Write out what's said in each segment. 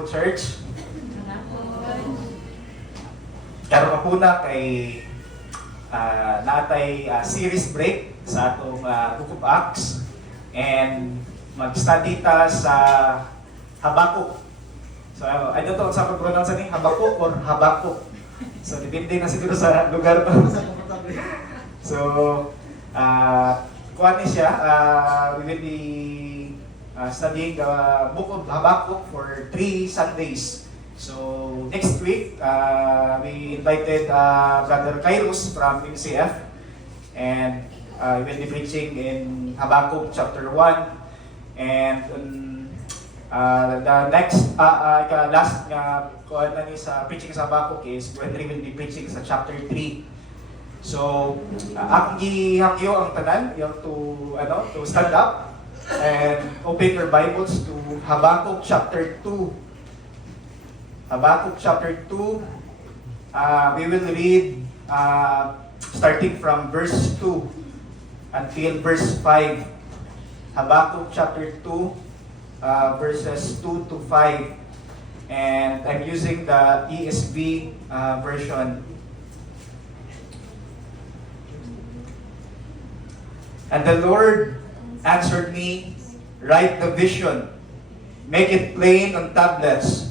po, church. Karon po na kay natay series break sa atong Book of Acts and mag-study ta sa Habakuk. So I don't know sa pag-pronounce ni Habakuk or Habakuk. So depende na siguro sa lugar to. So kuha ni siya, we will be studying the Book of Habakuk for 3 Sundays. So next week, we invited Brother Kairos from MCF, and he will be preaching in Habakuk chapter 1. And the next, last kuha na ni sa preaching sa Habakuk is Brethren will be preaching sa chapter 3. So akong gihangyo ang tanan, you have to stand up and open your Bibles to Habakuk chapter 2. Habakkuk chapter 2, we will read starting from verse 2 until verse 5. Habakkuk chapter 2, verses 2 to 5. And I'm using the ESV version. And the Lord answered me, write the vision, make it plain on tablets,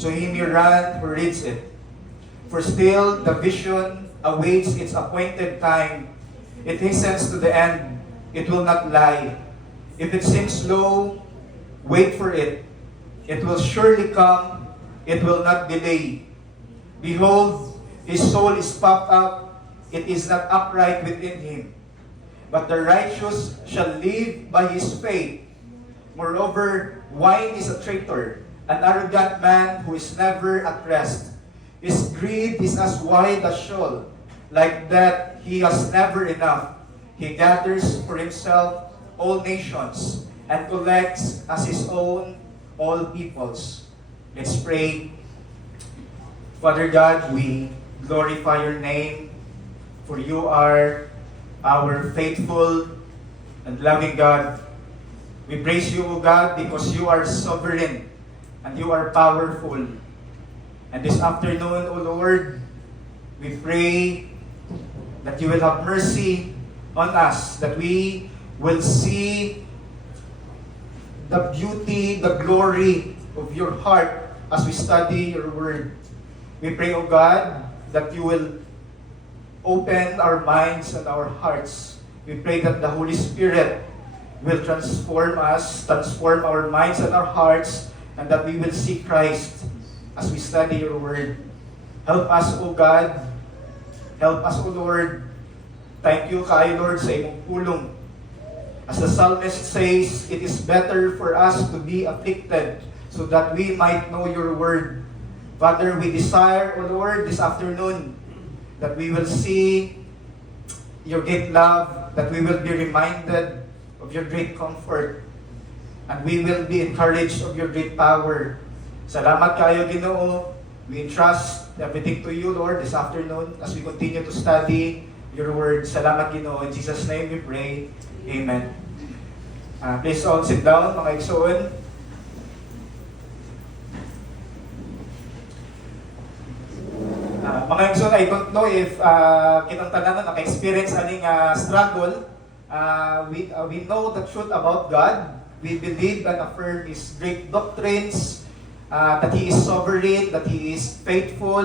so he may run who reads it. For still the vision awaits its appointed time. It hastens to the end. It will not lie. If it seems slow, wait for it. It will surely come. It will not delay. Behold, his soul is puffed up. It is not upright within him. But the righteous shall live by his faith. Moreover, wine is a traitor, an arrogant man who is never at rest. His greed is as wide as Sheol. Like that, he has never enough. He gathers for himself all nations and collects as his own all peoples. Let's pray. Father God, we glorify your name, for you are our faithful and loving God. We praise you, O God, because you are sovereign and you are powerful. And this afternoon, O Lord, we pray that you will have mercy on us, that we will see the beauty, the glory of your heart as we study your word. We pray, O God, that you will open our minds and our hearts. We pray that the Holy Spirit will transform us, transform our minds and our hearts, and that we will see Christ as we study your word. Help us, O God. Help us, O Lord. Thank you, kay Lord, sa imong pulong. As the psalmist says, it is better for us to be afflicted so that we might know your word. Father, we desire, O Lord, this afternoon that we will see your great love, that we will be reminded of your great comfort, and we will be encouraged of your great power. Salamat kayo, Ginoo. We entrust everything to you, Lord, this afternoon as we continue to study your word. Salamat, Ginoo. In Jesus' name we pray. Amen. Please all sit down, mga igsoon. Mga igsoon, I don't know if kitang tanan na naka-experience aning struggle. We know the truth about God. We believe and affirm His great doctrines, that He is sovereign, that He is faithful,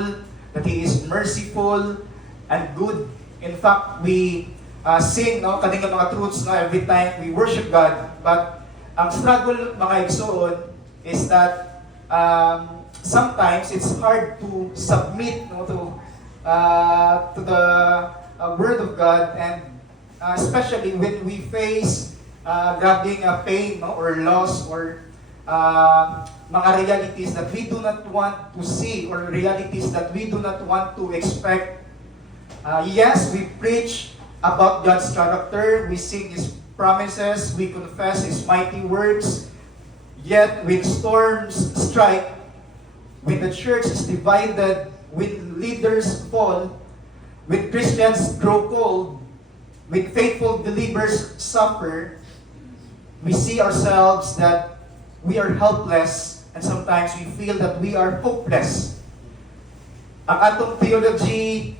that He is merciful and good. In fact, we sing kaning mga truths every time we worship God. But ang struggle, mga igsoon, is that sometimes it's hard to submit to the Word of God, and especially when we face grabbing pain or loss or mga realities that we do not want to see or realities that we do not want to expect. Yes, we preach about God's character, we sing His promises, we confess His mighty works, yet when storms strike, when the church is divided, when leaders fall, when Christians grow cold, when faithful believers suffer, we see ourselves that we are helpless and sometimes we feel that we are hopeless. Ang atong theology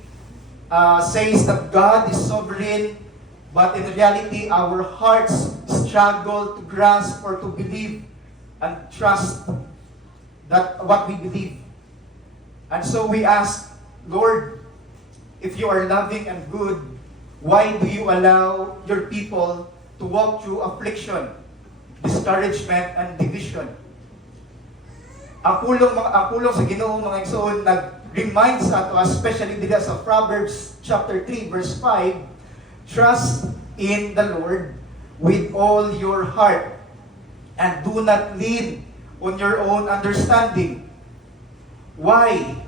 says that God is sovereign, but in reality, our hearts struggle to grasp or to believe and trust that what we believe. And so we ask, Lord, if you are loving and good, why do you allow your people to walk through affliction, discouragement, and division? Ang pulong sa Ginoo mga igsoon nag-remind sa ato, especially dito sa Proverbs chapter 3 verse 5, trust in the Lord with all your heart and do not lean on your own understanding. Why?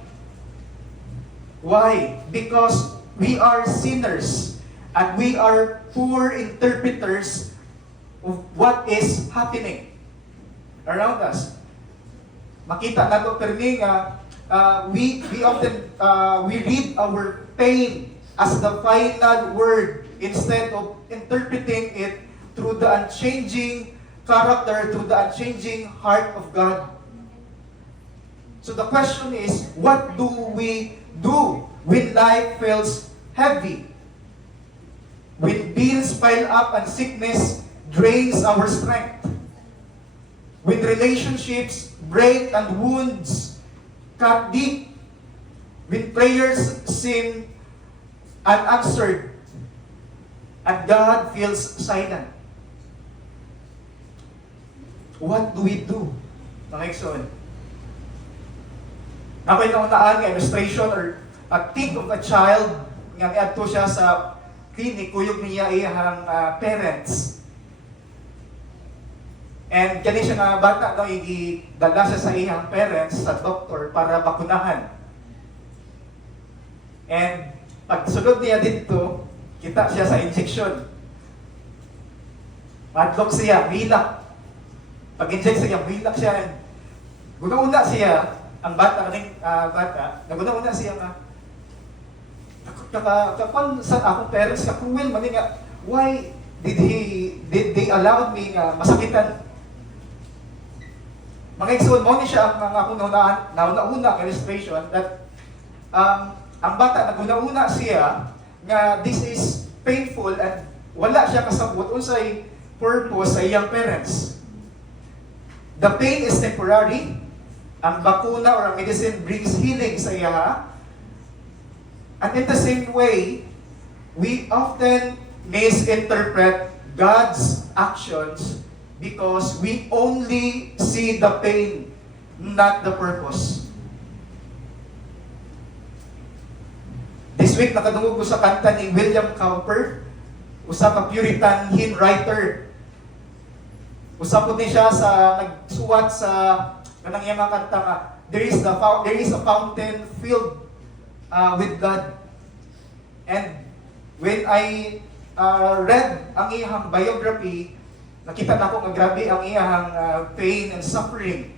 Why? Because we are sinners and we are poor interpreters of what is happening around us. Makita nato permi nga we often we read our pain as the final word instead of interpreting it through the unchanging character, through the unchanging heart of God. So the question is, what do we do when life feels heavy? When bills pile up and sickness drains our strength? When relationships break and wounds cut deep? When prayers seem unanswered and God feels silent? What do we do? Mga igsoon. Ako'y naunaan nga illustration or think of a child nga niadto siya sa clinic, kuyog niya iyang parents. And kani siya nga bata no, idala siya sa iyang parents sa doktor para bakunahan. And pagsunod niya dito, kita siya sa injection. Madlok siya, milak. Pag-inject siya, milak siya. And guna-una siya, ang bata, naguna-una siya nga, kapan sa akong parents, kakuwil, mani nga, why did they allow me nga masakitan? Mga igsoon, mo ni siya ang akong nauna illustration that ang bata, naguna-una siya nga this is painful and wala siya kasabot unsay purpose sa iyang parents. The pain is temporary. Ang bakuna or ang medicine brings healing sa iya. And in the same way, we often misinterpret God's actions because we only see the pain, not the purpose. This week, nakadungog ko sa kanta ni William Cowper, usa ka Puritan hymn writer. Usapon ni siya sa nagsuwat sa kanang iyang kanta nga, there is a fountain filled with blood. And when I read ang iyang biography, nakita na ko nga grabe ang iyang pain and suffering.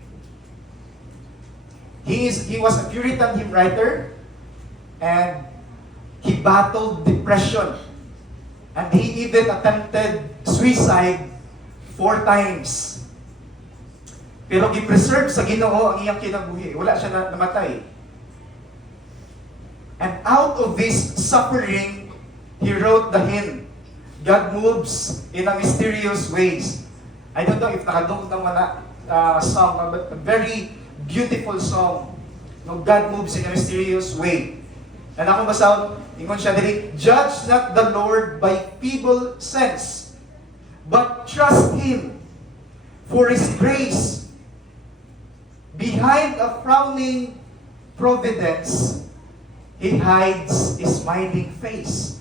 He was a Puritan hymn writer, and he battled depression, and he even attempted suicide 4 times. Pero gi-preserve sa Ginoo ang iyang kinabuhi. Wala siya namatay. And out of this suffering, he wrote the hymn, God Moves in a Mysterious Ways. I don't know if nakadungog ng mga song, but a very beautiful song. No, God moves in a mysterious way. And ako basahon, ingon siya dili, judge not the Lord by feeble sense, but trust Him for His grace. Behind a frowning providence, He hides His smiling face.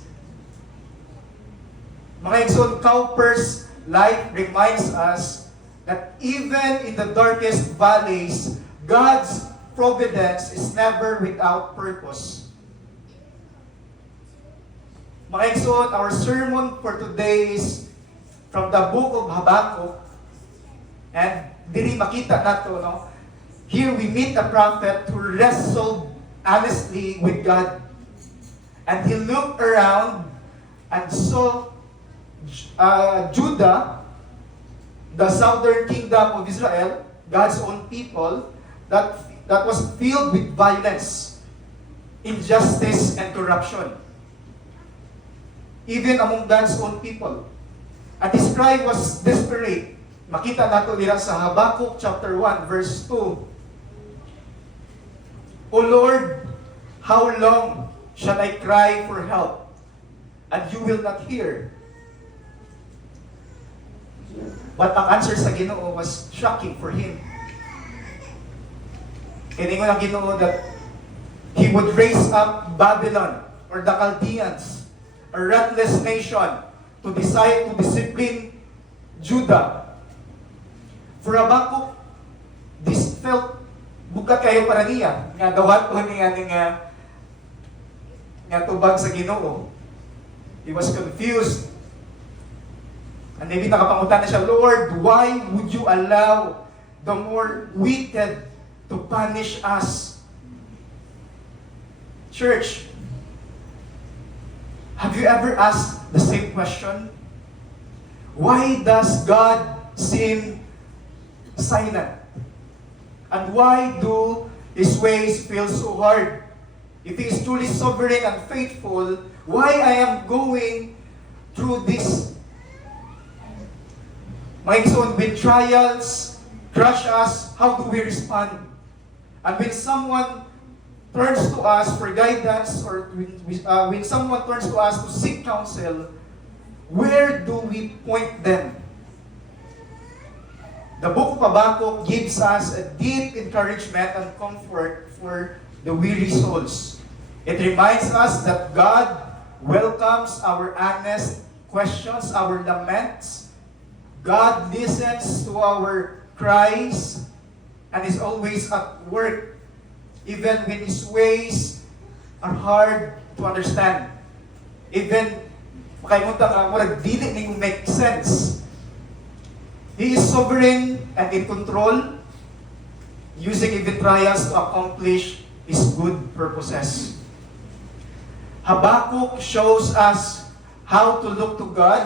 Mga igsoon, Cowper's life reminds us that even in the darkest valleys, God's providence is never without purpose. Mga igsoon, our sermon for today is from the book of Habakkuk. And diri makita nato, no? Here we meet a prophet who wrestled honestly with God. And he looked around and saw Judah, the southern kingdom of Israel, God's own people that was filled with violence, injustice, and corruption. Even among God's own people. At his cry was desperate. Makita nato nila sa Habakkuk chapter 1 verse 2. O Lord, how long shall I cry for help, and you will not hear? But ang answer sa Ginoo was shocking for him. Kiningon ang Ginoo that He would raise up Babylon or the Chaldeans, a ruthless nation, to discipline Judah. For Habakkuk, this felt bukat kayo para niya. Nga gawat ko niya nga tubag sa Ginoo. He was confused. And maybe nakapangutan na siya, Lord, why would you allow the more wicked to punish us? Church, have you ever asked the same question? Why does God seem silent? And why do His ways feel so hard? If He is truly sovereign and faithful, why I am going through this? My son, when trials crush us, how do we respond? And when someone turns to us for guidance, or when someone turns to us to seek counsel, where do we point them? The book of Habakkuk gives us a deep encouragement and comfort for the weary souls. It reminds us that God welcomes our honest questions, our laments. God listens to our cries and is always at work, even when His ways are hard to understand. Even makaimuntang murag dili ning make sense. He is sovereign and in control, using even trials to accomplish His good purposes. Habakkuk shows us how to look to God,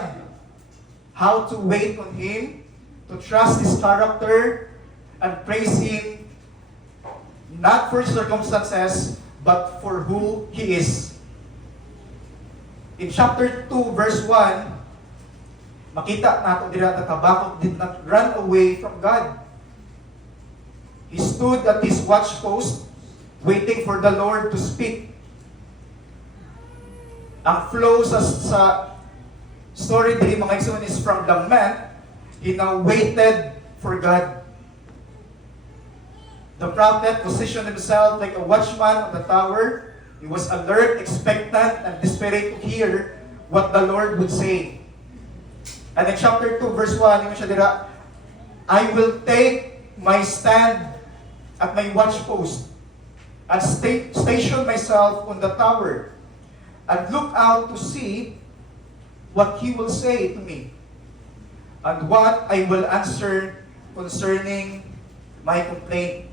how to wait on Him, to trust His character, and praise Him, not for circumstances, but for who He is. In chapter 2, verse 1, makita nato dira that Habakkuk did not run away from God. He stood at his watchpost, waiting for the Lord to speak. Ang flow sa story diri mga igsoon is from lament. He now waited for God. The prophet positioned himself like a watchman on the tower. He was alert, expectant, and desperate to hear what the Lord would say. And in chapter 2, verse 1, yung siya dira, I will take my stand at my watchpost and station myself on the tower and look out to see what He will say to me and what I will answer concerning my complaint.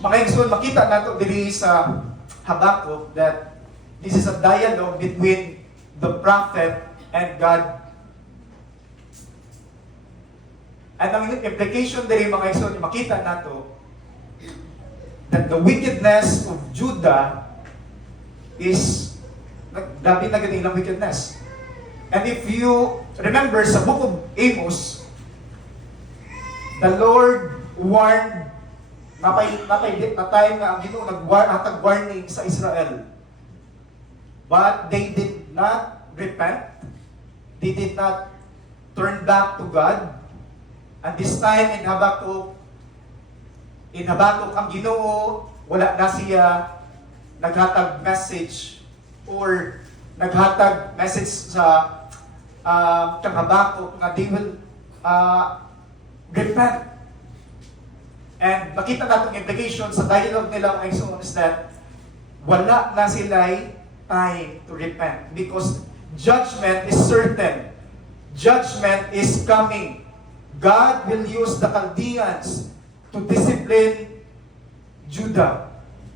Mga igsoon, makita nato diri sa Habakkuk that this is a dialogue between the prophet and God. At ang implication diri mga igsoon, makita nato that the wickedness of Judah is grabe na gani ilang wickedness. And if you remember sa book of Amos, the Lord warned na time nga ang Ginoo naghatag warning sa Israel. But they did not repent. They did not turn back to God. And this time in Habakkuk, ang Ginoo wala na siya naghatag message or naghatag message sa kang Habakkuk nga they will repent. And makita natin yung implication sa dialogue nila mga igsoon is that wala na sila'y time to repent because judgment is certain. Judgment is coming. God will use the Chaldeans to discipline Judah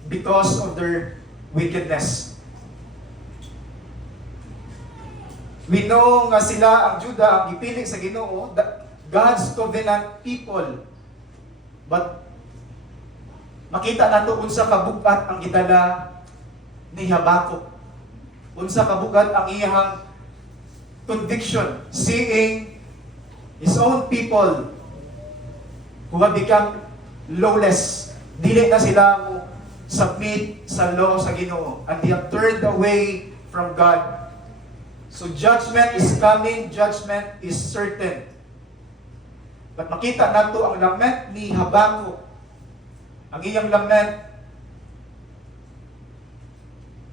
because of their wickedness. We know nga sila, ang Judah, ang gipili sa Ginoo, God's covenant people. But makita nato unsa kabugat ang gidala ni Habakuk. Unsa kabugat ang iyang conviction, seeing his own people who have become lawless. Dili na sila mo submit sa law sa Ginoo, and they have turned away from God. So judgment is coming, judgment is certain. But makita nato ang lament ni Habakuk. Ang iyang lament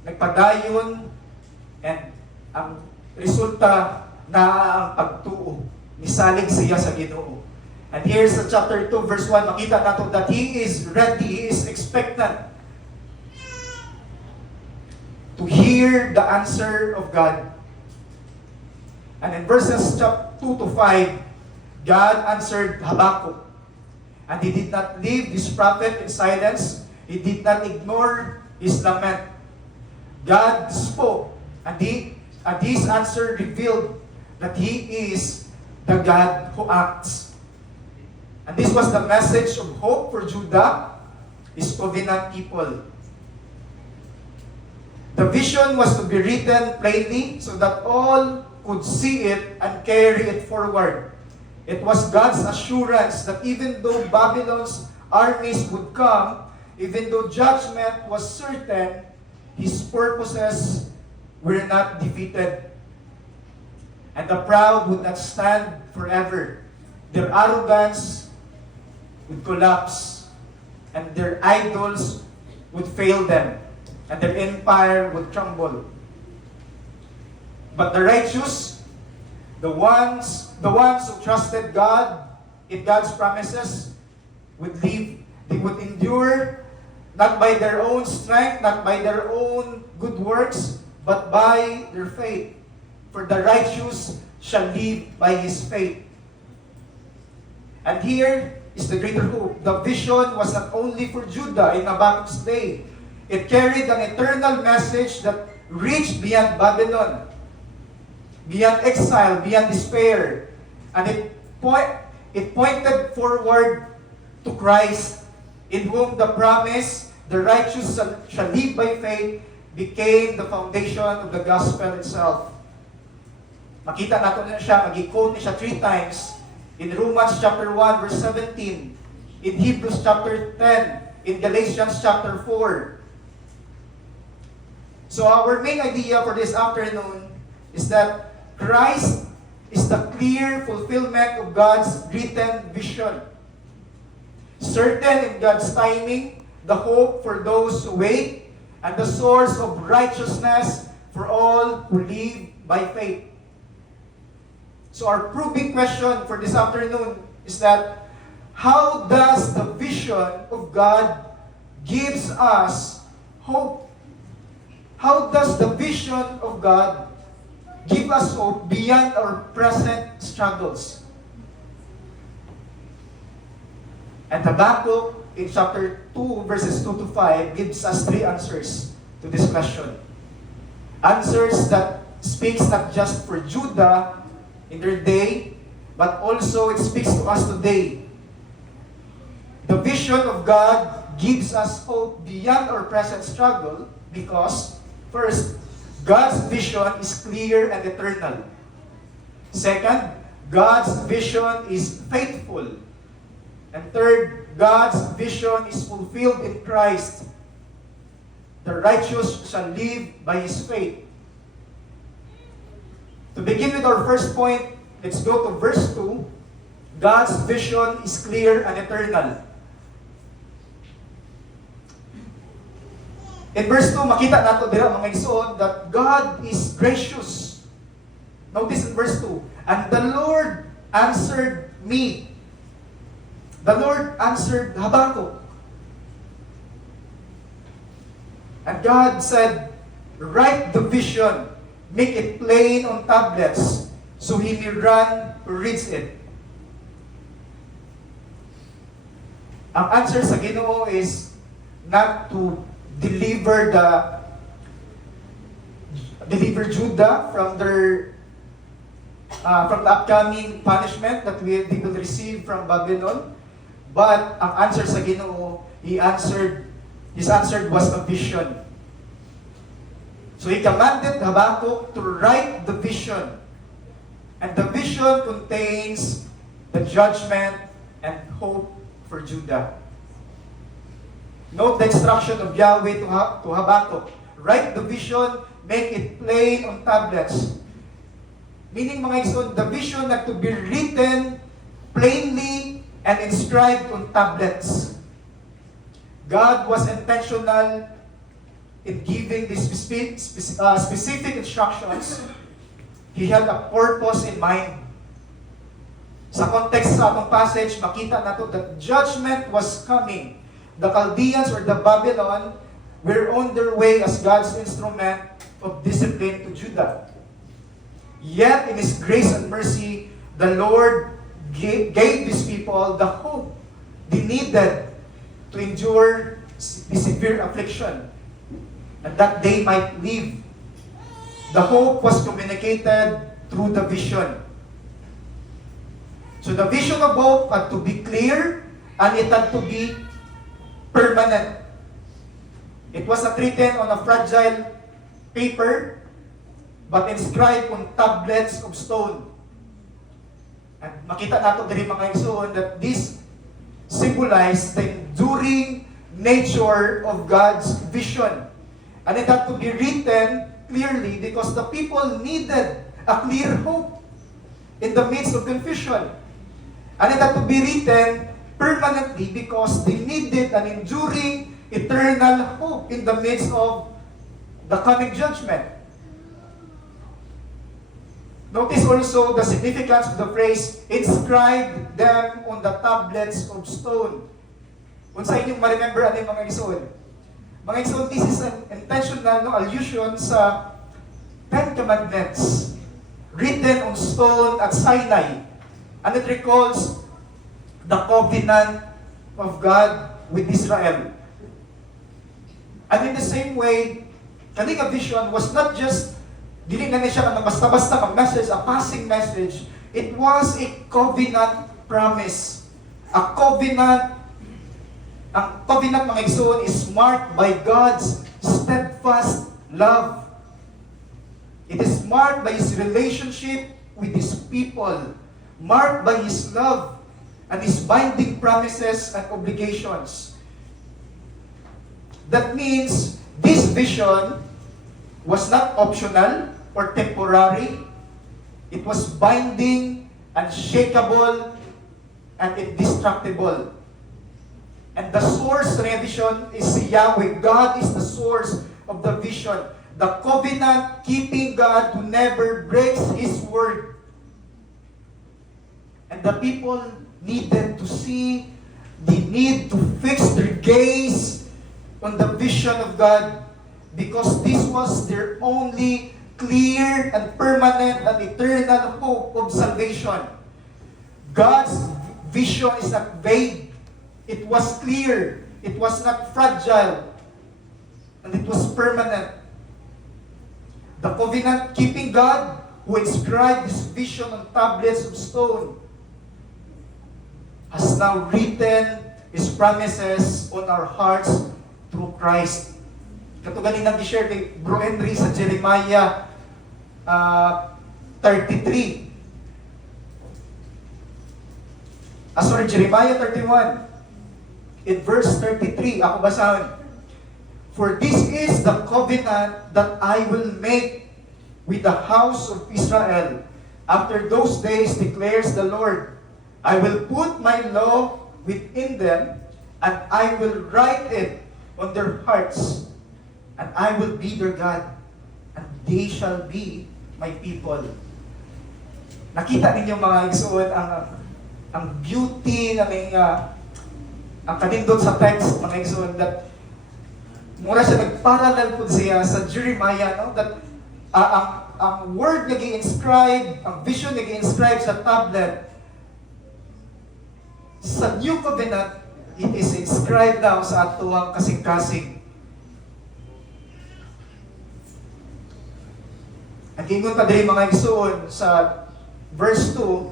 nagpadayon, and ang resulta na ang pagtuo. Misalig siya sa Ginoo. And here's sa chapter 2 verse 1, makita nato that he is ready, he is expectant to hear the answer of God. And in verses 2 to 5, God answered Habakkuk. And he did not leave this prophet in silence. He did not ignore his lament. God spoke, and his answer revealed that he is the God who acts. And this was the message of hope for Judah, his covenant people. The vision was to be written plainly so that all could see it and carry it forward. It was God's assurance that even though Babylon's armies would come, even though judgment was certain, His purposes were not defeated. And the proud would not stand forever. Their arrogance would collapse, and their idols would fail them, and their empire would crumble. But the righteous, the ones who trusted God in God's promises, would live. They would endure not by their own strength, not by their own good works, but by their faith. For the righteous shall live by his faith. And here is the greater hope. The vision was not only for Judah in Habakkuk's day. It carried an eternal message that reached beyond Babylon, beyond exile, beyond despair. And it pointed forward to Christ, in whom the promise, the righteous shall live by faith, became the foundation of the gospel itself. Makita nato na siya, mag-quote niya 3 times, in Romans chapter 1, verse 17, in Hebrews chapter 10, in Galatians chapter 4. So our main idea for this afternoon is that Christ is the clear fulfillment of God's written vision. Certain in God's timing, the hope for those who wait, and the source of righteousness for all who live by faith. So our proving question for this afternoon is that, how does the vision of God gives us hope? How does the vision of God give us hope beyond our present struggles? And Habakkuk in chapter 2, verses 2 to 5, gives us 3 answers to this question. Answers that speaks not just for Judah in their day, but also it speaks to us today. The vision of God gives us hope beyond our present struggle because, first, God's vision is clear and eternal. Second, God's vision is faithful. And third, God's vision is fulfilled in Christ. The righteous shall live by his faith. To begin with our first point, let's go to verse 2. God's vision is clear and eternal. In verse 2, makita nato dira mga igsoon that God is gracious. Notice in verse 2, and the Lord answered me. The Lord answered Habakkuk. And God said, write the vision, make it plain on tablets, so he may run who reads it. Ang answer sa Ginoo is not to deliver Judah from their from the upcoming punishment that they will receive from Babylon. But ang answer sa Ginoo, his answer was a vision. So he commanded Habakkuk to write the vision. And the vision contains the judgment and hope for Judah. Note the instruction of Yahweh to Habakkuk. Write the vision, make it plain on tablets. Meaning mga igsoon, the vision had to be written plainly and inscribed on tablets. God was intentional in giving these specific instructions. He had a purpose in mind. Sa context sa atong passage, makita nato that judgment was coming. The Chaldeans or the Babylon were on their way as God's instrument of discipline to Judah. Yet, in His grace and mercy, the Lord gave His people the hope they needed to endure the severe affliction, and that they might live. The hope was communicated through the vision. So the vision of hope had to be clear and it had to be permanent. It was not written on a fragile paper, but inscribed on tablets of stone. And makita nato diri mga igsoon that this symbolized the enduring nature of God's vision. And it had to be written clearly because the people needed a clear hope in the midst of confusion. And it had to be written permanently because they needed an enduring, eternal hope in the midst of the coming judgment. Notice also the significance of the phrase, inscribe them on the tablets of stone. Kung sa inyong ma-remember ano yung mga igsoon? Mga igsoon, this is an intentional allusion sa Ten Commandments written on stone at Sinai. And it recalls the covenant of God with Israel. And in the same way, kaning vision was not just dili na siya ang basta-basta ang message, a passing message. It was a covenant promise. A covenant, ang covenant mga igsoon is marked by God's steadfast love. It is marked by His relationship with His people, marked by His love and His binding promises and obligations. That means this vision was not optional or temporary. It was binding, unshakable, and indestructible. And the source of the vision is Yahweh. God is the source of the vision. The covenant-keeping God who never breaks His word. And the people needed to see, they need to fix their gaze on the vision of God because this was their only clear and permanent and eternal hope of salvation. God's vision is not vague. It was clear. It was not fragile. And it was permanent. The covenant-keeping God who inscribed this vision on tablets of stone has now written His promises on our hearts through Christ. Katuganin nang i-share ni Bro Henry sa Jeremiah 33. Jeremiah 31. In verse 33, ako basahin. For this is the covenant that I will make with the house of Israel. After those days, declares the Lord, I will put my law within them, and I will write it on their hearts, and I will be their God, and they shall be my people. Nakita ninyo mga igsoon ang beauty na may ang kanindot sa text mga igsoon that mura siya nagparallel po siya sa Jeremiah, no? That ang word na gi-inscribe, ang vision na gi-inscribe sa tablet sa New Covenant, it is inscribed now sa atuang kasing-kasing. Ang ingon pa diri mga igsoon sa verse 2,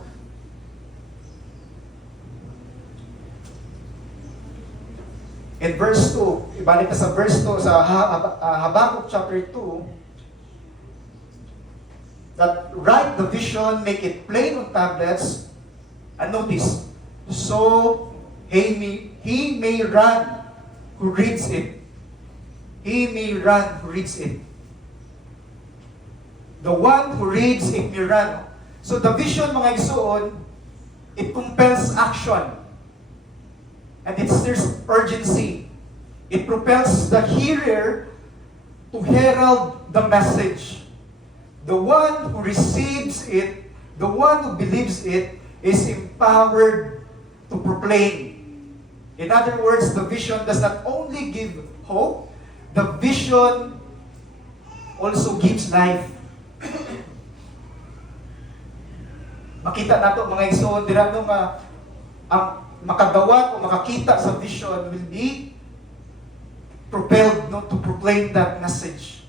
in verse 2, ibalik na sa verse 2, sa Habakkuk chapter 2, that write the vision, make it plain on tablets, and notice, so he may run who reads it. He may run who reads it. The one who reads it may run. So the vision, mga igsoon, it compels action. And it stirs urgency. It propels the hearer to herald the message. The one who receives it, the one who believes it, is empowered to proclaim. In other words, the vision does not only give hope, the vision also gives life. Makita nato mga igsoon dira no nga ang makadawat o makakita sa vision will be propelled no to proclaim that message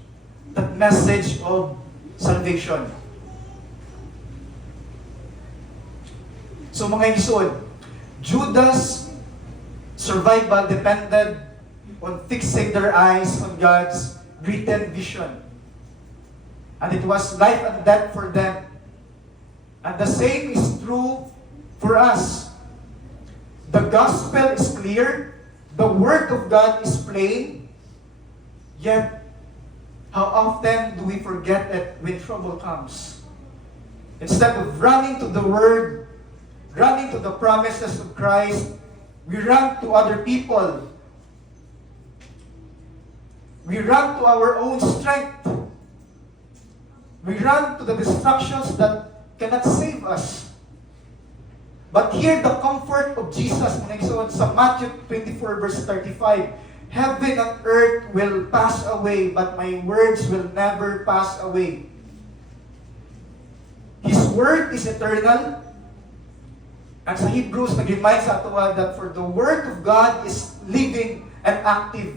of salvation. So mga igsoon, Judas' survival depended on fixing their eyes on God's written vision. And it was life and death for them. And the same is true for us. The gospel is clear, the word of God is plain, yet how often do we forget it when trouble comes? Instead of running to the word, running to the promises of Christ, we run to other people. We run to our own strength. We run to the distractions that cannot save us. But here the comfort of Jesus, sa Matthew 24 verse 35, heaven and earth will pass away, but my words will never pass away. His word is eternal. And sa Hebrews, nag-remind sa ato that for the word of God is living and active,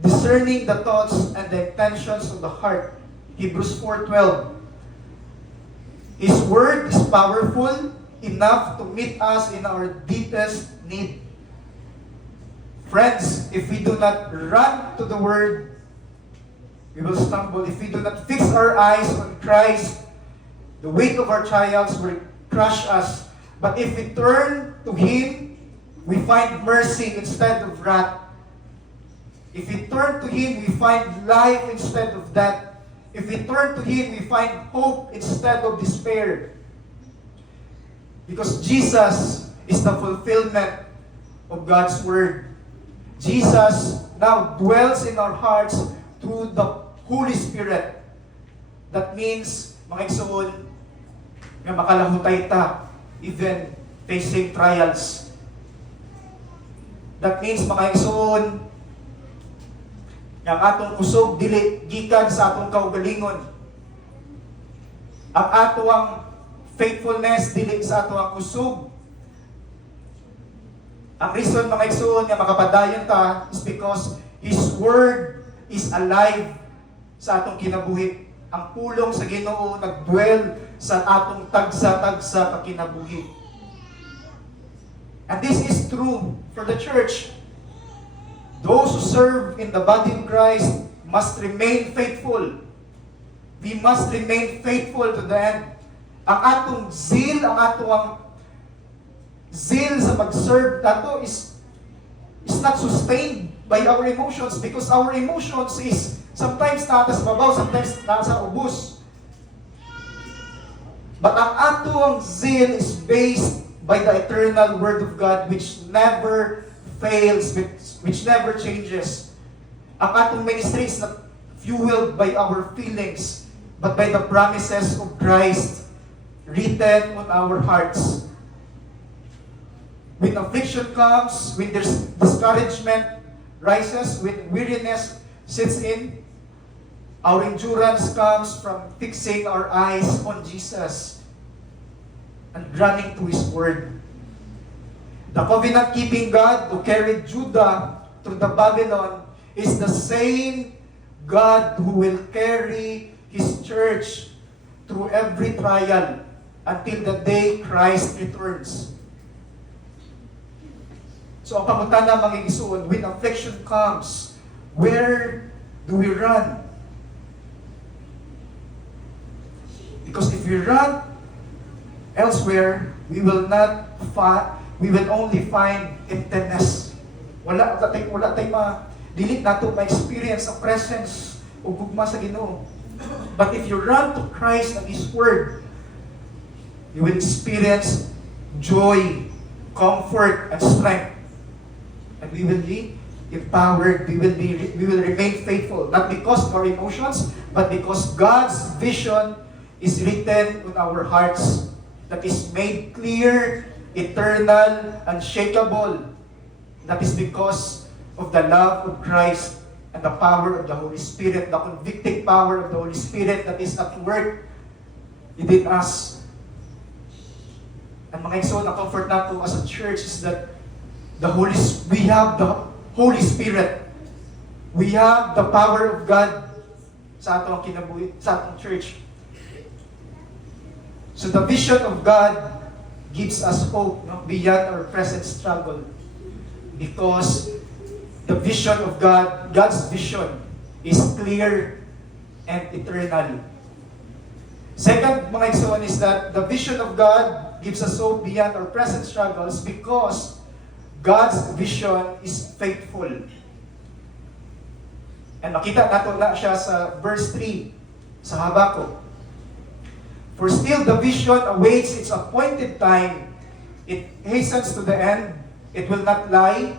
discerning the thoughts and the intentions of the heart. Hebrews 4:12. His word is powerful enough to meet us in our deepest need. Friends, if we do not run to the word, we will stumble. If we do not fix our eyes on Christ, the weight of our trials will crush us. But if we turn to Him, we find mercy instead of wrath. If we turn to Him, we find life instead of death. If we turn to Him, we find hope instead of despair. Because Jesus is the fulfillment of God's Word. Jesus now dwells in our hearts through the Holy Spirit. That means, mga igsoon, nga makalahutay ta, even facing trials. That means, mga igsoon, ang atong kusog dili gikan sa atong kaugalingon. Ang atong faithfulness dili sa atong kusog. Ang reason mga igsoon nga makapadayon ta is because His Word is alive sa atong kinabuhi. Ang pulong sa Ginoo nagdwell sa atong tagsa-tagsa ka kinabuhi. And this is true for the church. Those who serve in the body of Christ must remain faithful. We must remain faithful to the end. Ang atong zeal, sa mag-serve nato is not sustained by our emotions because our emotions is sometimes nasa sa babaw, sometimes nasa ubos. But ang atong zeal is based by the eternal Word of God which never fails, which never changes. Ang atong ministry is not fueled by our feelings, but by the promises of Christ written on our hearts. When affliction comes, when there's discouragement rises, when weariness sits in, our endurance comes from fixing our eyes on Jesus and running to His Word. The covenant-keeping God who carried Judah through the Babylon is the same God who will carry His church through every trial until the day Christ returns. So ang pangutana mga igsoon, when affliction comes, where do we run? Because if we run elsewhere, we will only find emptiness. Wala tayong dili nato ma-experience ang presence o gugma sa Ginoo. But if you run to Christ and His Word, you will experience joy, comfort, and strength. And we will be empowered. We will remain faithful, not because of our emotions, but because God's vision is written on our hearts, that is made clear, eternal, unshakable. That is because of the love of Christ and the power of the Holy Spirit, the convicting power of the Holy Spirit that is at work within us. And mga igsoon, na comfort nato as a church is that we have the Holy Spirit. We have the power of God sa atong kinabuhi, sa atong church. So the vision of God gives us hope, no, beyond our present struggle. Because the vision of God, God's vision, is clear and eternal. Second, mga igsoon, is that the vision of God gives us hope beyond our present struggles because God's vision is faithful. And makita nato na siya sa verse 3 sa Habakkuk. For still the vision awaits its appointed time. It hastens to the end. It will not lie.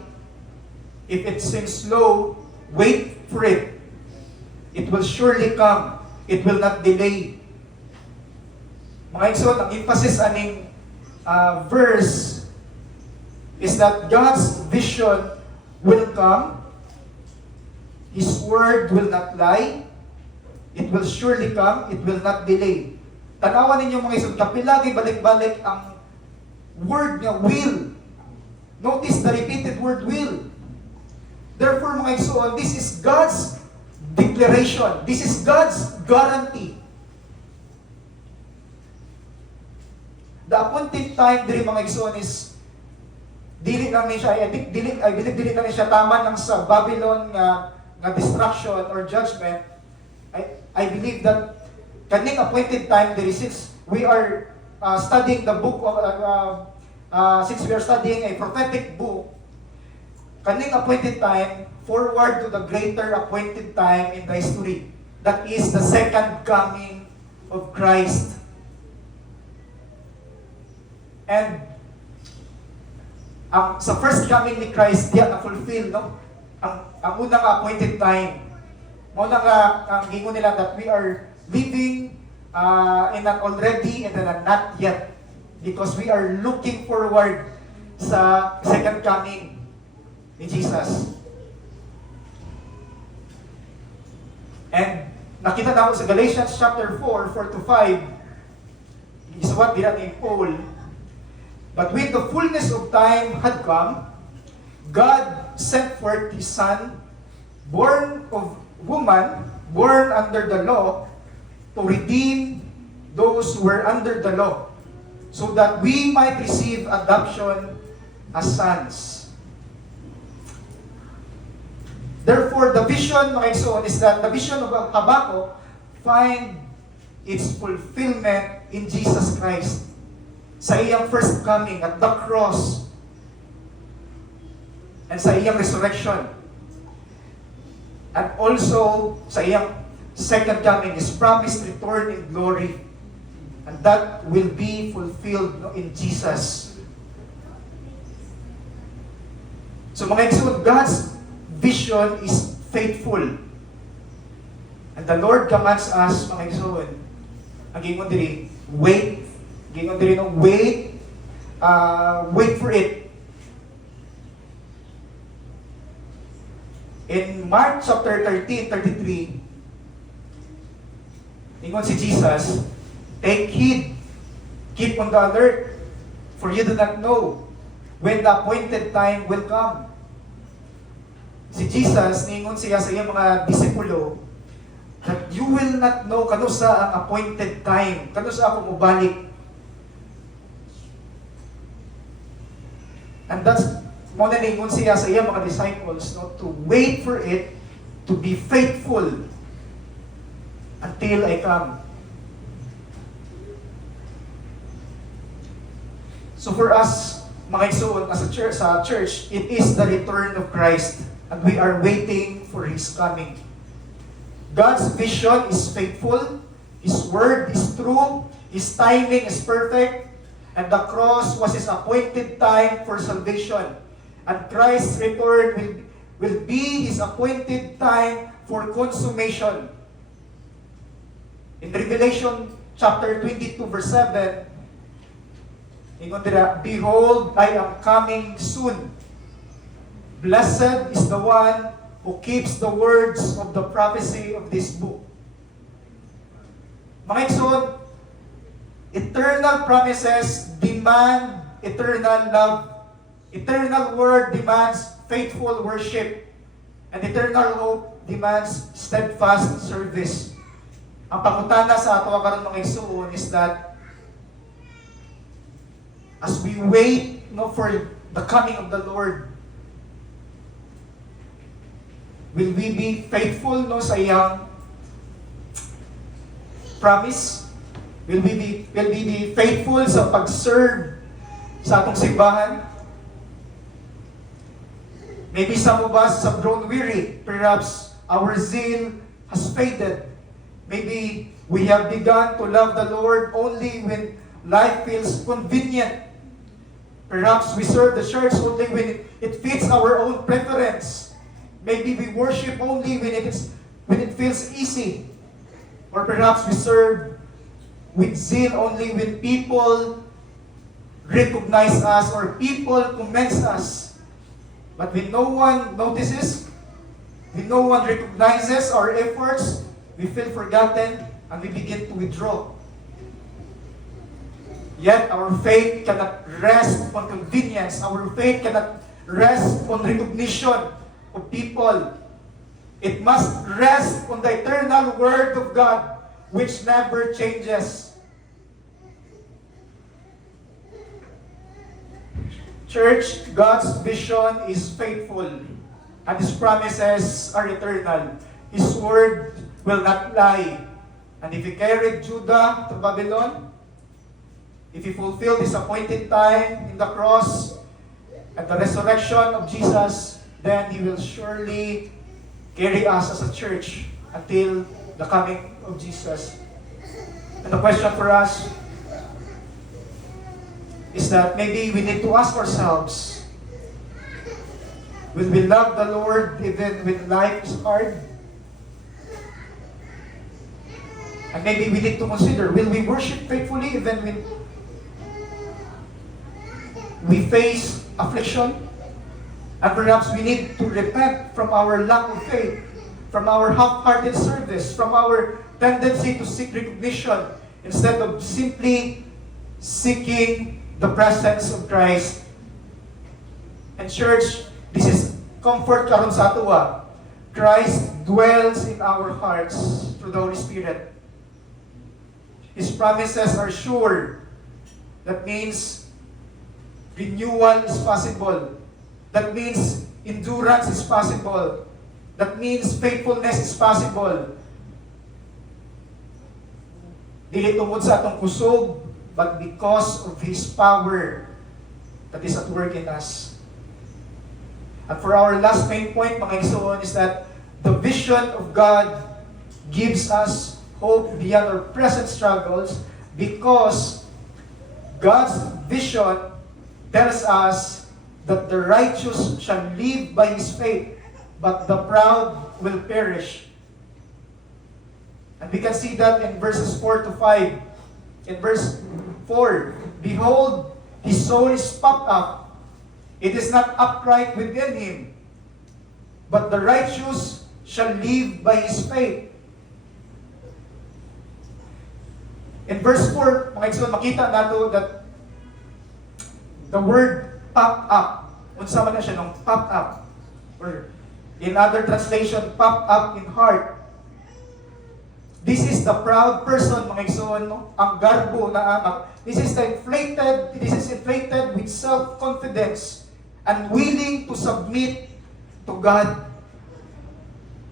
If it seems slow, wait for it. It will surely come. It will not delay. Mga igsoon, ang emphasis aning verse is that God's vision will come. His word will not lie. It will surely come. It will not delay. Tanawan ninyo mga igsoon, kapilagi balik-balik ang word niya, will. Notice the repeated word will. Therefore, mga igsoon, this is God's declaration. This is God's guarantee. The appointed time diri mga igsoon is dili lang ni siya, I believe dili lang ni siya tama ng sa Babylon nga destruction or judgment. I believe that kaning appointed time there is, since we are studying the book of since we are studying a prophetic book, kaning appointed time forward to the greater appointed time in the history, that is the second coming of Christ. And sa first coming ni Christ, diya na-fulfill, no? Ang unang appointed time. Muna nga, ang gingon nila that we are living in an already and an not yet. Because we are looking forward sa second coming ni Jesus. And nakita naman sa Galatians chapter 4, 4-5, is what did ni Paul. But when the fullness of time had come, God sent forth His Son, born of woman, born under the law, to redeem those who were under the law, so that we might receive adoption as sons. Therefore, the vision, mga igsoon, is that the vision of Habakkuk find its fulfillment in Jesus Christ. Sa iyang first coming at the cross and sa iyang resurrection. And also sa iyang second coming, His promised return in glory. And that will be fulfilled in Jesus. So mga igsoon, God's vision is faithful. And the Lord commands us, mga igsoon, ang gingon diri, wait. Gingon diri no, wait for it. In Mark chapter 13:33, ingon si Jesus, take heed, keep on the alert, for you do not know when the appointed time will come. Si Jesus, ningon siya sa iyang mga disipulo, that you will not know kano sa ang appointed time, kano sa ako mobalik. And that's mo na ningon siya sa iya mga disciples, no, to wait for it, to be faithful until I come. So for us, mga igsoon, as a church, sa church, it is the return of Christ, and we are waiting for His coming. God's vision is faithful, His word is true, His timing is perfect, and the cross was His appointed time for salvation. And Christ's return will be His appointed time for consummation. In Revelation chapter 22, verse 7, ingon dira, behold, I am coming soon. Blessed is the one who keeps the words of the prophecy of this book. Mga igsoon, eternal promises demand eternal love. Eternal word demands faithful worship. And eternal hope demands steadfast service. Ang pangutana sa ato karon mga igsoon is that as we wait, no, for the coming of the Lord, will we be faithful, no, sa iyang promise? Will we be faithful sa pag-serve sa atong simbahan? Maybe some of us have grown weary. Perhaps our zeal has faded. Maybe we have begun to love the Lord only when life feels convenient. Perhaps we serve the church only when it fits our own preference. Maybe we worship only when it feels easy. Or perhaps we serve with zeal only when people recognize us or people commend us. But when no one notices, when no one recognizes our efforts, we feel forgotten and we begin to withdraw. Yet our faith cannot rest on convenience. Our faith cannot rest on recognition of people. It must rest on the eternal Word of God, which never changes. Church, God's vision is faithful, and His promises are eternal. His word will not lie. And if He carried Judah to Babylon, if He fulfilled His appointed time in the cross and the resurrection of Jesus, then He will surely carry us as a church until the coming of Jesus. And the question for us is that maybe we need to ask ourselves, will we love the Lord even when life is hard? And maybe we need to consider, will we worship faithfully even when we face affliction? And perhaps we need to repent from our lack of faith, from our half-hearted service, from our tendency to seek recognition instead of simply seeking the presence of Christ. And church, this is comfort karon sa ato. Christ dwells in our hearts through the Holy Spirit. His promises are sure. That means renewal is possible. That means endurance is possible. That means faithfulness is possible. Dili tungod sa atong kusog, but because of His power that is at work in us. And for our last main point, mga igsoon, is that the vision of God gives us hope beyond our present struggles, because God's vision tells us that the righteous shall live by his faith, but the proud will perish. And we can see that in verses 4 to 5. In verse 4, behold, his soul is puffed up. It is not upright within him, but the righteous shall live by his faith. In verse 4, mga igsoon, makita nato that the word puffed up, unsa man na siya nung puffed up, or in other translation, puffed up in heart. This is the proud person, mga igsoon, no? Ang garbo na amak. This is inflated with self-confidence and willing to submit to God.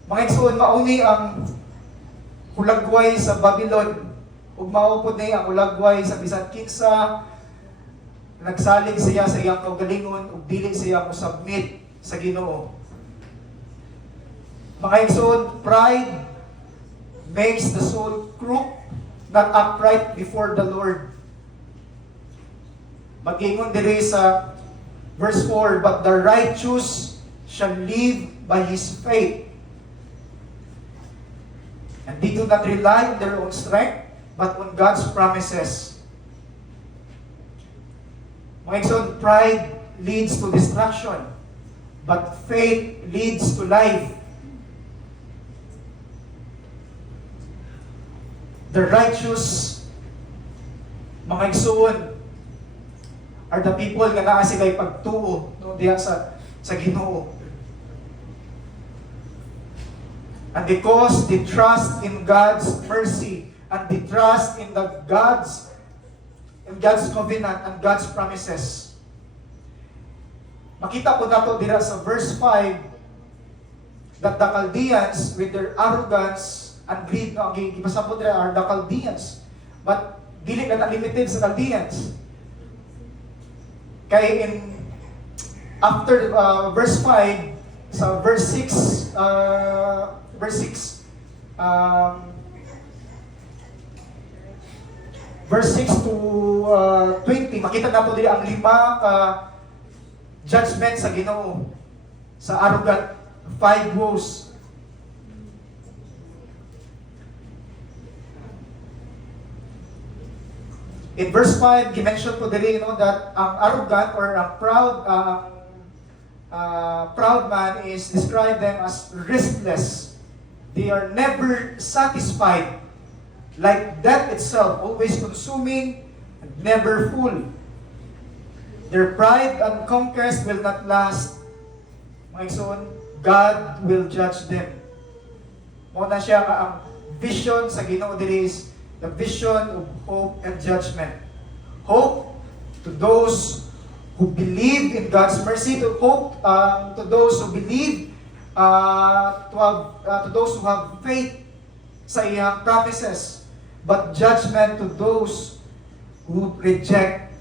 Mga igsoon, mauni ang hulagway sa Babylon, ug maupod na ang hulagway sa bisan kinsa nagsalig siya sa iyang kaugalingon ug dili siya mo submit sa Ginoo. Mga igsoon, pride makes the soul crook, not upright before the Lord. Mag-ingon diri sa verse 4, but the righteous shall live by his faith. And they do not rely on their own strength, but on God's promises. Mga igsoon, pride leads to destruction, but faith leads to life. The righteous, mga igsoon, are the people nga naa sila'y pagtuo no, diya sa Ginoo. And because they trust in God's mercy and they trust in God's covenant and God's promises. Makita po nato dira sa verse 5 that the Chaldeans with their arrogance and greed, no, ang gibasa po dira are the Chaldeans. But dili na limited sa Chaldeans. Kaya after verse 5, sa verse 6, verse 6 to 20, makita nato dili ang 5 judgment sa Ginoo sa arrogant 5 woes. In verse 5, gimension ko dili that ang arrogant or ang proud man is described them as restless. They are never satisfied, like death itself, always consuming and never full. Their pride and conquest will not last. Mga igsoon, God will judge them. Muna siya nga ang vision sa Ginoo diri is the vision of hope and judgment. Hope to those who believe in God's mercy, to hope to those who believe, to those who have faith sa iyang promises, but judgment to those who reject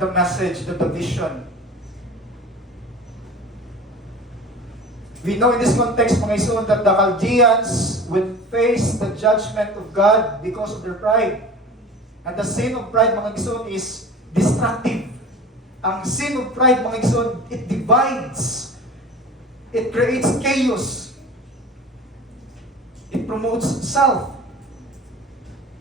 the message, the vision. We know in this context, mga igsoon, that the Chaldeans will face the judgment of God because of their pride. And the sin of pride, mga igsoon, is destructive. Ang sin of pride, mga igsoon, it divides. It creates chaos. It promotes self.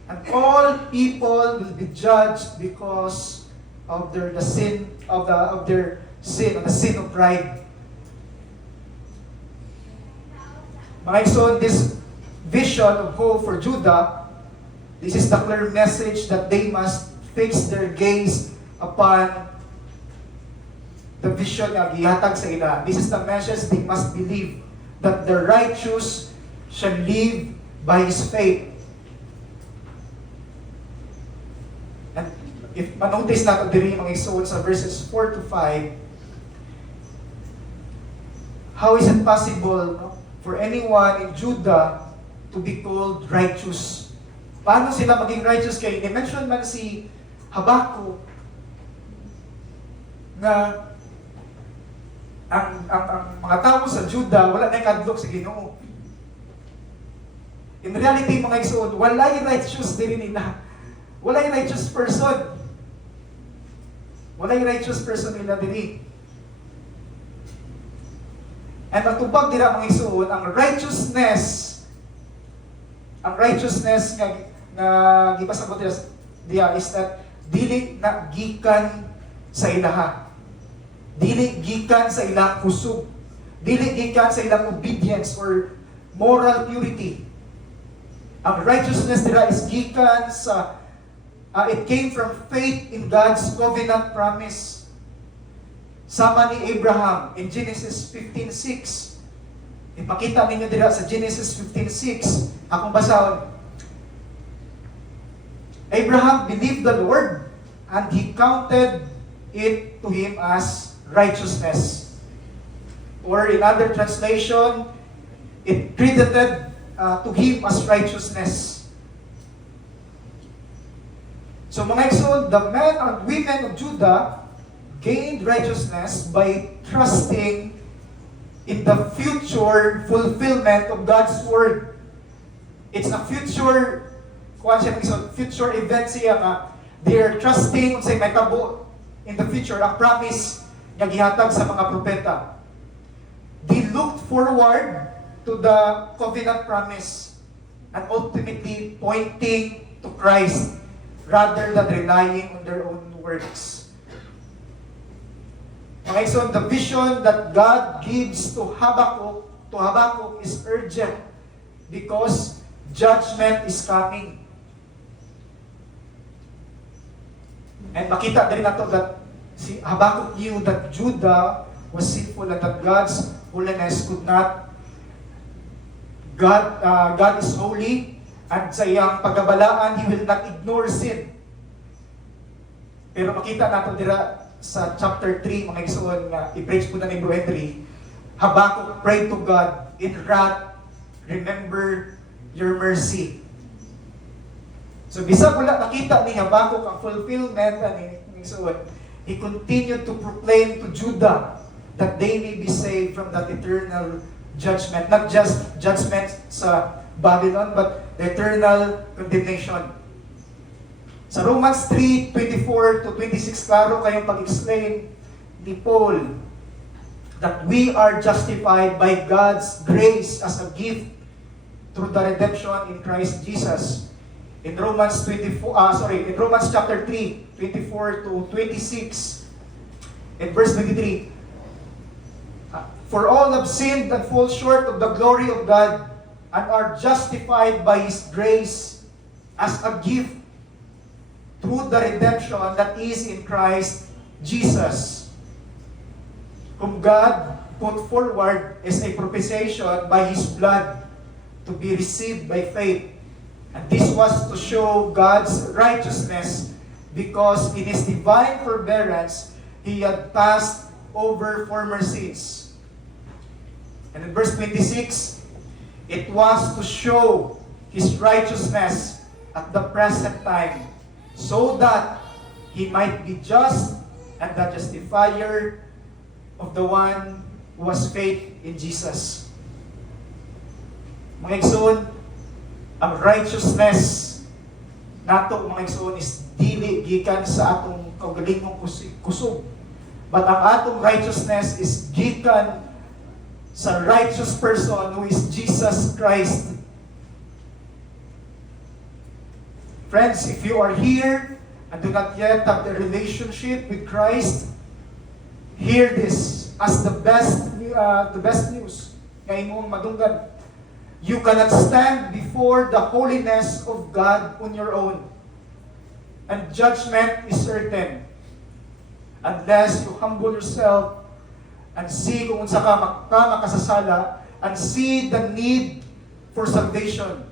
And all people will be judged because of the sin of their sin, of the sin of pride. Mga igsoon, this vision of hope for Judah, this is the clear message that they must fix their gaze upon the vision na gihatag sa ila. This is the message they must believe, that the righteous shall live by his faith. And if manotice natin diri mga igsoon sa verses 4 to 5, how is it possible, no, for anyone in Judah to be called righteous? Paano sila maging righteous? Kaya i-mention man si Habakkuk na ang mga tao sa Judah wala na kadlok sa Ginoo. In reality, mga igsoon, walay righteous diri nila. Walay righteous person. Walay righteous person nila diri. And ang tubag dira mga igsoon, ang righteousness nga gipasabot diya is that dili na gikan sa ilaha. Dili gikan sa ilang kusog. Dili gikan sa ilang obedience or moral purity. Ang righteousness dira is gikan sa it came from faith in God's covenant promise. Sama ni Abraham in Genesis 15:6. Ipakita ninyo dira sa Genesis 15:6. Akong basahon. Abraham believed the Lord and he counted it to him as righteousness. Or in other translation, it credited to him as righteousness. So mga igsoon, the men and women of Judah gained righteousness by trusting in the future fulfillment of God's word. It's a future, future event siya nga. They are trusting say may tabo in the future, ang promise nga gihatag sa mga propeta. They looked forward to the covenant promise and ultimately pointing to Christ rather than relying on their own works. Okay, so the vision that God gives to Habakkuk is urgent because judgment is coming. And makita din nato that si Habakkuk knew that Judah was sinful and that God's holiness could not. God is holy, and sa iyang pagkabalaan, He will not ignore sin. Pero makita nato dira sa chapter 3, mga igsoon nga i-preach po na ni Bro Henry, Habakkuk prayed to God, in wrath, remember your mercy. So bisag wala nakita ni Habakkuk ang fulfillment ani igsoon, he continued to proclaim to Judah that they may be saved from that eternal judgment, not just judgment sa Babylon, but the eternal condemnation. Sa Romans 3:24 to 26, klaro kayong pag-explain ni Paul that we are justified by God's grace as a gift through the redemption in Christ Jesus. In Romans chapter 3, 24 to 26, in verse 23, for all have sinned and fall short of the glory of God and are justified by His grace as a gift through the redemption that is in Christ Jesus, whom God put forward as a propitiation by His blood to be received by faith. And this was to show God's righteousness because in His divine forbearance He had passed over former sins. And in verse 26, it was to show His righteousness at the present time, so that He might be just and the justifier of the one who has faith in Jesus. Mga igsoon, ang righteousness nato mga igsoon is dili gikan sa atong kaugalingong kusog. But ang atong righteousness is gikan sa righteous person who is Jesus Christ. Friends, if you are here and do not yet have the relationship with Christ, hear this as the best news nga imong madunggan. You cannot stand before the holiness of God on your own, and judgment is certain unless you humble yourself and see kung unsa ka makasasala and see the need for salvation.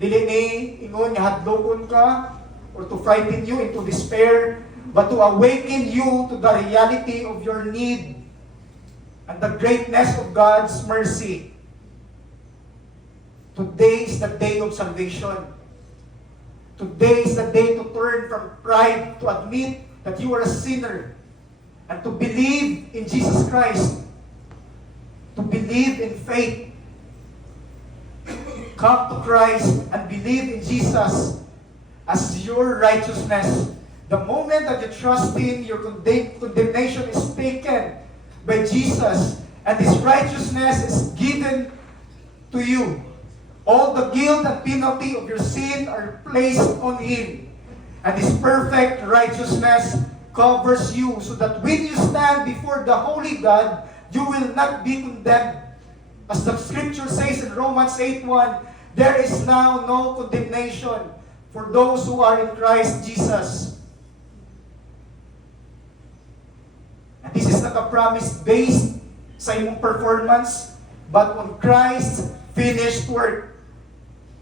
Dili ni ingon nga hadlokon ka or to frighten you into despair, but to awaken you to the reality of your need and the greatness of God's mercy. Today is the day of salvation. Today is the day to turn from pride to admit that you are a sinner and to believe in Jesus Christ, to believe in faith. Come to Christ and believe in Jesus as your righteousness. The moment that you trust Him, your condemnation is taken by Jesus, and His righteousness is given to you. All the guilt and penalty of your sin are placed on Him, and His perfect righteousness covers you, so that when you stand before the holy God, you will not be condemned. As the scripture says in Romans 8:1, there is now no condemnation for those who are in Christ Jesus. And this is not a promise based sa imong performance, but on Christ's finished work.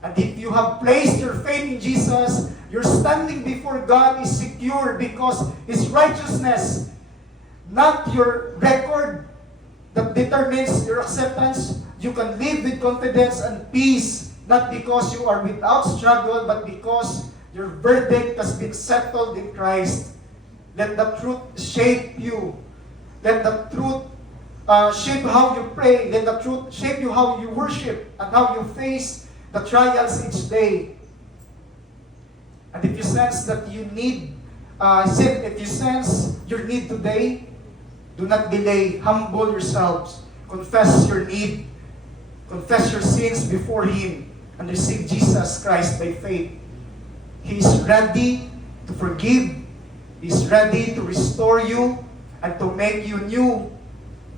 And if you have placed your faith in Jesus, your standing before God is secure because His righteousness not your record that determines your acceptance. You can live with confidence and peace, not because you are without struggle, but because your verdict has been settled in Christ. Let the truth shape you. Let the truth shape how you pray. Let the truth shape you how you worship and how you face the trials each day. And if you sense that you need, if you sense your need today, do not delay. Humble yourselves. Confess your need. Confess your sins before Him and receive Jesus Christ by faith. He is ready to forgive. He is ready to restore you and to make you new.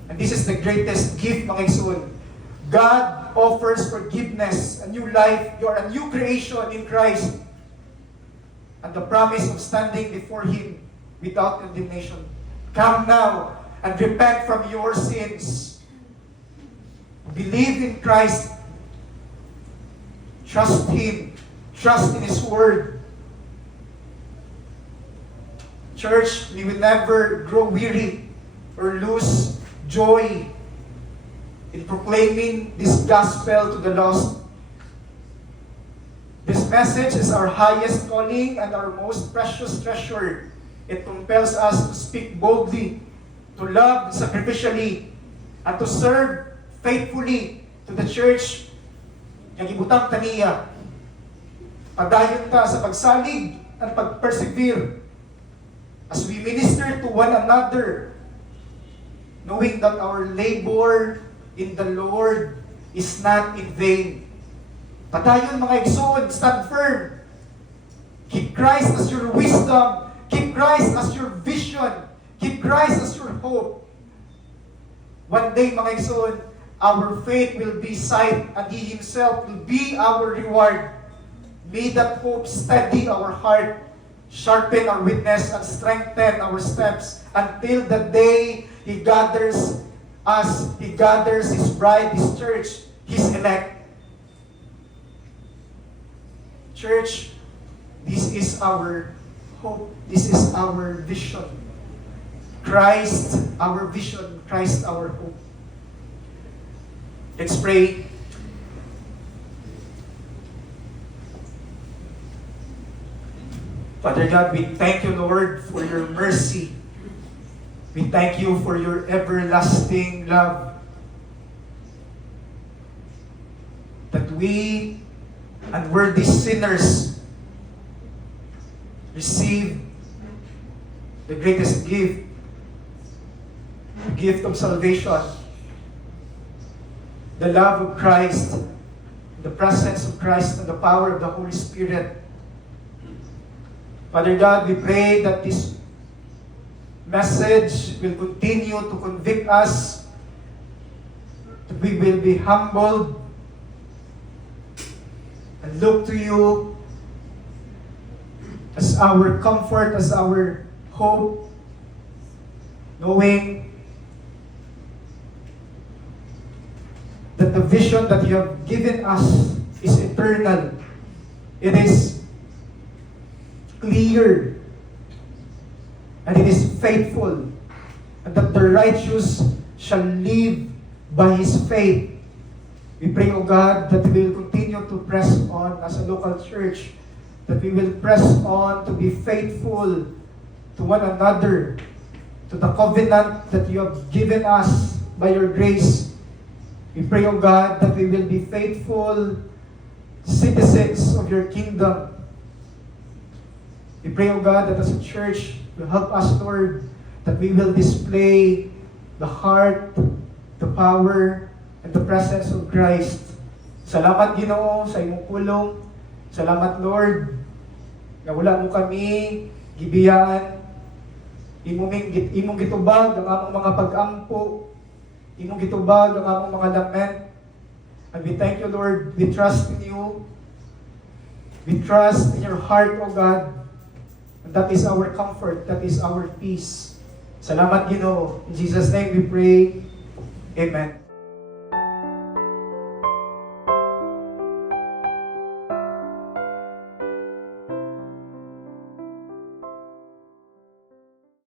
And this is the greatest gift, mga igsoon. God offers forgiveness, a new life. You are a new creation in Christ. And the promise of standing before Him without condemnation. Come now and repent from your sins. Believe in Christ. Trust Him. Trust in His Word. Church, we will never grow weary or lose joy in proclaiming this gospel to the lost. This message is our highest calling and our most precious treasure. It compels us to speak boldly, to love sacrificially, and to serve faithfully to the church yang ibutang taniya. Padayon ta sa pagsalig at pag-persevere as we minister to one another, knowing that our labor in the Lord is not in vain. Padayon mga igsoon, stand firm. Keep Christ as your wisdom. Keep Christ as your vision. Keep Christ as your hope. One day mga igsoon, our faith will be sight and He Himself will be our reward. May that hope steady our heart, sharpen our witness, and strengthen our steps until the day He gathers us, He gathers His bride, His church, His elect. Church, this is our hope. This is our vision. Christ, our vision. Christ, our hope. Let's pray. Father God, we thank you, Lord, for your mercy. We thank you for your everlasting love. That we, unworthy sinners, receive the greatest gift, the gift of salvation, the love of Christ, the presence of Christ, and the power of the Holy Spirit. Father God, we pray that this message will continue to convict us, that we will be humbled and look to you as our comfort, as our hope, knowing that the vision that you have given us is eternal. It is clear and it is faithful, and that the righteous shall live by his faith. We pray, O God, that we will continue to press on as a local church, that we will press on to be faithful to one another, to the covenant that you have given us by your grace. We pray, O God, that we will be faithful citizens of your kingdom. We pray, O God, that as a church, you help us, Lord, that we will display the heart, the power, and the presence of Christ. Salamat, Ginoo, sa imong pulong. Salamat, Lord, na wala mo kami gibiyaan. Imong gitubag ang among mga pag-ampo. Imong gitubag ang among mga lament. And we thank you, Lord. We trust in you. We trust in your heart, O God. And that is our comfort. That is our peace. Salamat, Ginoo. In Jesus' name we pray. Amen.